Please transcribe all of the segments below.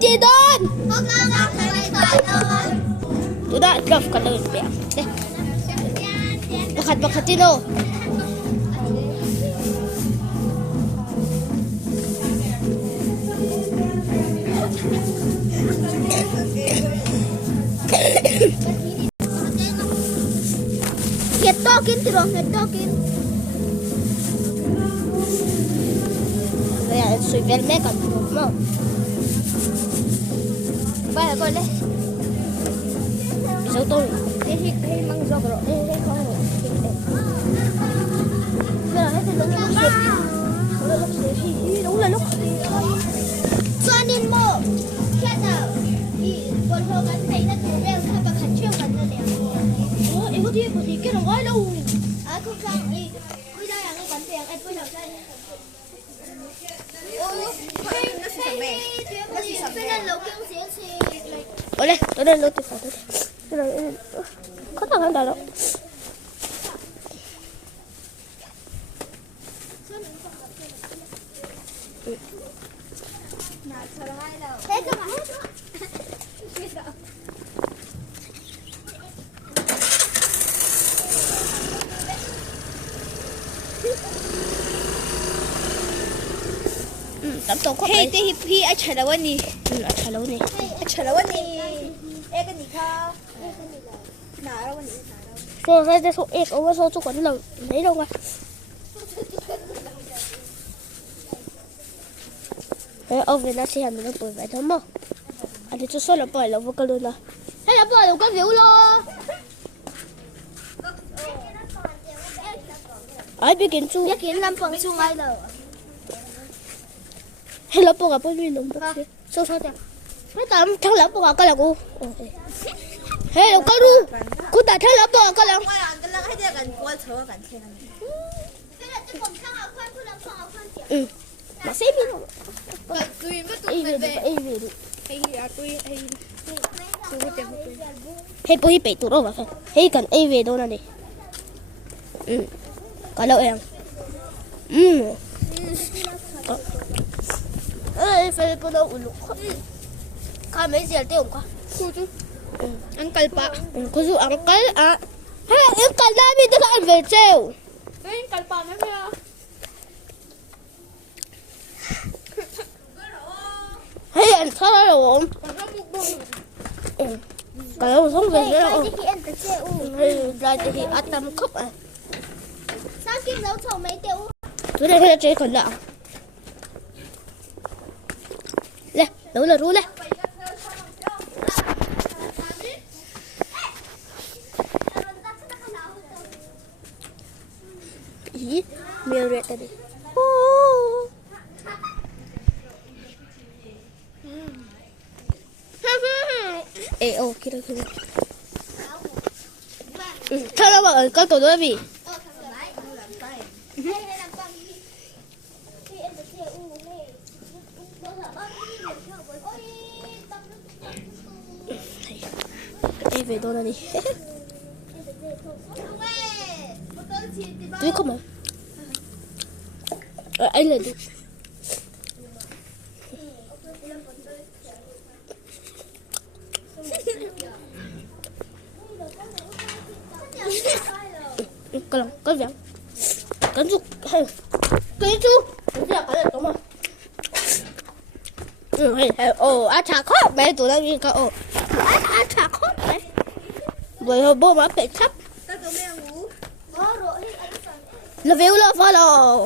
chị đơn. Tôi đã gặp cả đời mẹ. Đây. Bakit tino. Get talking tino, get talking. Kaya soy verme kan mo. Vaya con đấy. Sao tôi? Hey mang gió rồi. Hey không. Bây giờ hết lúc xếp. Lúc xếp đúng là lúc. Cho nên mơ. Cái nào? Đi con hồ cắn thấy nó thủ đeo theo và khẩn trương gần rồi nè. Ủa, em có đi một gì kia nó gói đâu. À không sao. Bây giờ là cái bánh bèn anh bây giờ đây. Boleh, tôi lột phải tôi. Có thằng nào đâu. Tắm tông Hey, thế hi ai trả đâu anh? Ai trả đâu nè. Ai trả đâu anh? Em cái gì kha? Nào đâu anh? Rồi đây số ek ở số chỗ quán lẩu lấy đâu mà. Thế ông về nó sẽ làm nó bồi vậy thôi mà. Anh thì cho số là bồi lẩu vô cơ luôn à. Hay là bồi lẩu có víu lo. Ai biết kiến chu? Biết kiến làm bằng chu ngay rồi. Hay là bồi gặp bồi viên đúng không? Số thế. Mấy tao thằng lẩu bồi gặp cái là cô. Hay là có đu. Cô ta thằng lẩu bồi gặp cái là. Cái là hay là quan thởกันแค่นั้น Ừ. Mà xếp đi đâu. Tui mất Ai về đi. Hay bồi bị tụt đâu mà phải. Hay cần ai về đâu này. Ừ. Có đâu em. Phải có đâu uống. Cả mấy giờ tiêu không? Uncle pa. Có dù uncle à. Hay là em cần ra đi tức là anh về treo. Uncle pa nó kìa. Hay anh sao đó rồi. Cái đâu không về nữa đâu. Hay ra thì ăn tâm khóc à. Sao kim nấu chầu mấy tiêu? Tôi đây là chơi còn nào. Lên, nấu là ru lên. Ý, MELRIAT tadi. Kira. Sao đâu mà con tổ đôi vì? Đây về đâu đi? Tôi không mà. Anh là đi. Có việc. Cắn chú. Cái chú. Cái là cái là tóm mà. Chả khó bé tụi nó đi cả chả khó bé. Bởi hồi bố má phải sắp. Là véo là phải là.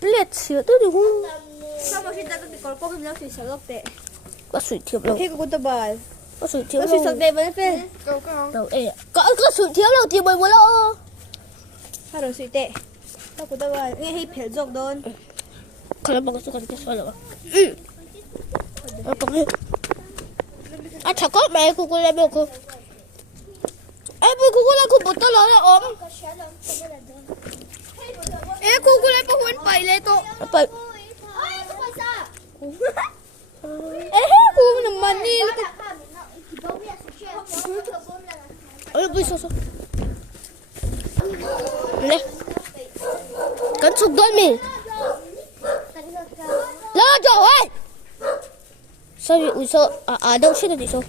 Liệt xíu tôi được không? Sao mà khi ta có không nói chuyện sợ lắm tệ. Có sủi thiệp đâu. Khi có ta bài. Có sủi thiệp Có đâu. chuyện sợ tệ vẫn phê. Đâu có sủi thiệp đâu thì bởi muốn lo. Sao rồi sủi tệ. Sao có ta bài. Nghe hay phèo dọc đơn. Kalau bagus kan kesal lah. Apa ni? Cakap mai kuku lebih aku. Kuku aku betul lah om. Kuku lebih huan pai le to. Apa? Kuku naman ni. Bisa. Ni. Kan sugdan ni. Lo jo ơi. sao bị ui sợ đâu xí đi số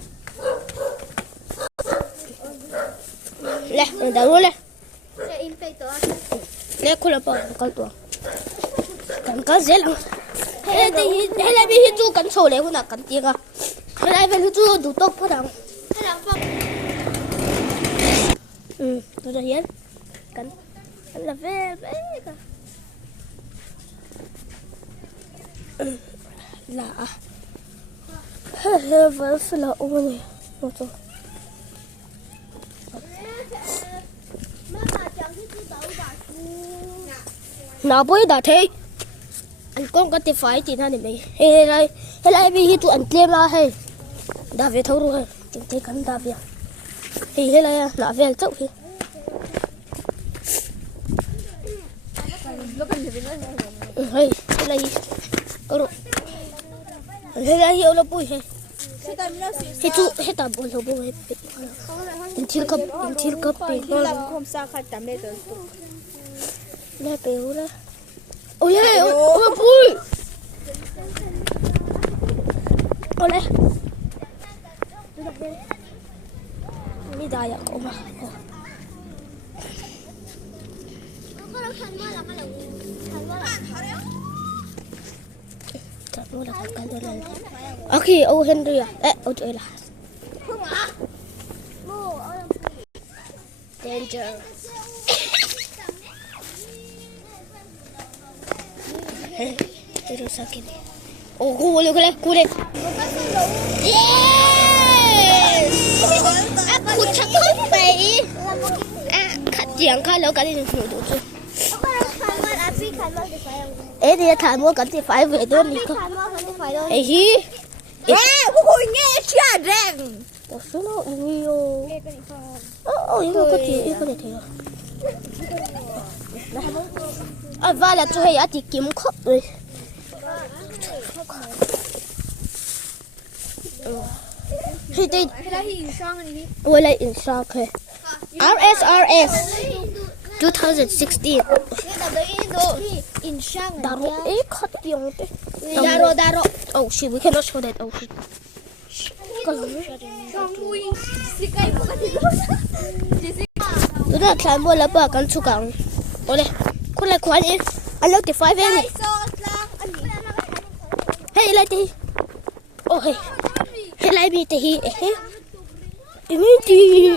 lẹ đào luôn lẹ lẹ khô là bao con tua cần cá dễ lắm hay là bị chú cần sổ lẹ cũng là cần tiền à hay là bị chú đủ tốt phát động tôi đã hiến cần là về cả là vẫn phải là ôn này một số nào bơi đã thế anh con có tifai thì nào này hay là vì tụi anh tiêm là hay đã về thâu rồi chính thế cần đã về thì hay là về chỗ thì hay là hay là hiểu là bùi hay thì chú hết tạm bùi là bùi in chill cup làm không sao khai tạm đây rồi nè béo đó ôi bùi ôi này đi ra ya cậu mà nó là cái đó này. Ok, ô Henry à? Ô trời là. Danger. Cái đó sao kia? Ô cú lên. Yes! Aku chắc không phải. Khát giang khát lâu cái gì nữa rồi. Ê thì thả mua cái tifai về đó đi không? Ê hi. Ôi nghe chưa rèn. Ủa số nó ui ô. I거 cái gì i거 này thế à? Và là tôi hay đi kiếm khóc rồi. Thì đây. Ôi lại in sang kìa. RS 2016. Daro, cut the young. Daro. Oh shit, we cannot show that. Oh shit. Tôi đã khai mua là bà cần chú cẳng. Ôi đây, con lại khoan đi. Anh lâu tifai về này. Hey, lại đi. Oh hey. Hey, lại bị đi. Hey. Ini đi.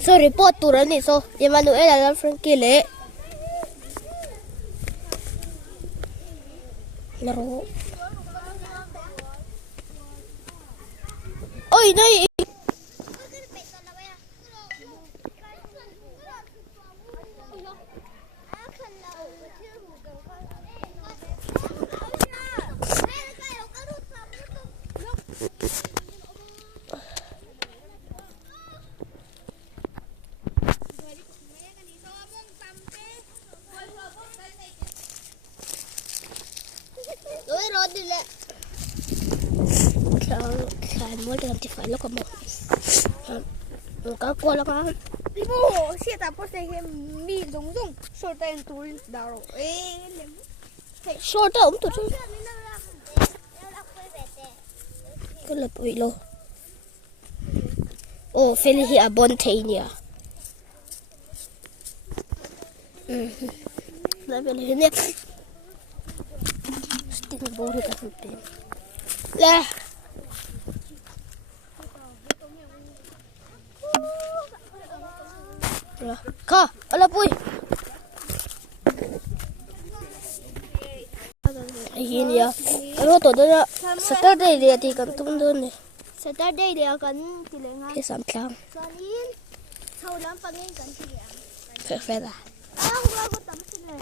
So report turun ni so Emmanuel adalah Frankie le. Laro. Oi đây. Mua được tifai lúc mà có qua là có Ibu siya tapos ay mi dung short and touring daro short ông tụi chúng cái lập bị lô ô phê hi à bon thầy nhỉ lại về đây nè stick bố được cái gì là Kha, ala pui. Ini ya. Kalau tu dah Saturday dia di kantung tu ni. Saturday dia akan tilengan. Ke samtang. Soalnya sau lắm pangin kan tilengan. Fela. Aku tamat sini.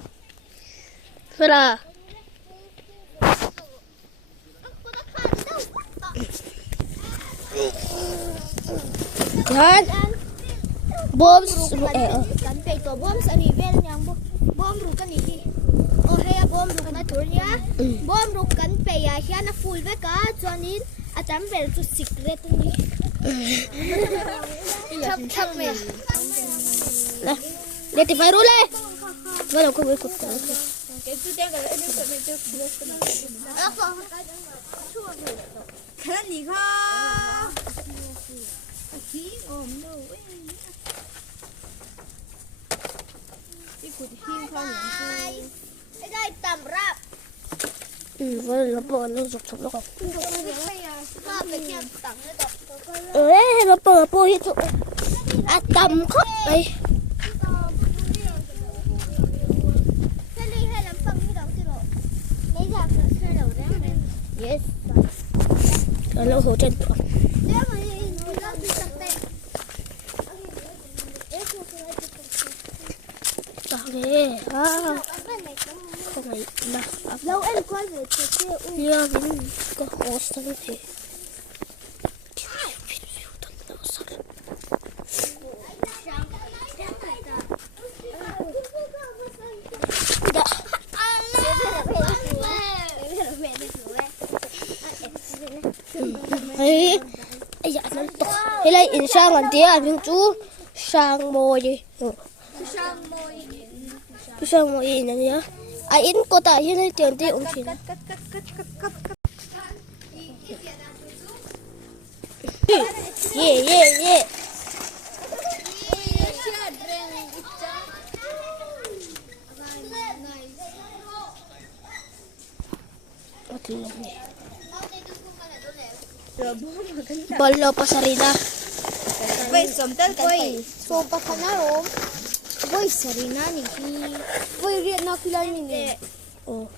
Fela. Aku dah kandau. Kan. Bombs kan pe to bombs ani vel nyang bom ru kan ni he bom ru kan tur ya bom ru kan pe ya hian a full ve ka chuanin a tam vel chu secret ni Thấp mẹ. Đây, để thì phải rút lên. Với đầu không phải cục cả. Khá là gì khó. Cái đây tầm rap. Với nó bò nó rụt nó không. Ba phải kia tầm nó đọc. Đấy, nó bò hết rồi. À tầm khóc đây. Thế đi hay làm phân cái đầu chứ bộ. Mấy giờ cái đầu đó em. Yes. Nó hồ trên tụi. Nếu mà nó thì tập tệ. Sorry. Ah. Không phải là Lâu em quay về từ kia. yeah, mình có hồ sơ thì đã ấy ấy dạ nó to hay là in sang anh tía anh chú sang mồi gì sang mồi gì nhá à in có tại như này tiền thì ông chỉ yeah Bolo pasarida. Vậy sống tới Woi, so pa kanaro. Woi sarina ni. Woi riat na kilani ni. Oh.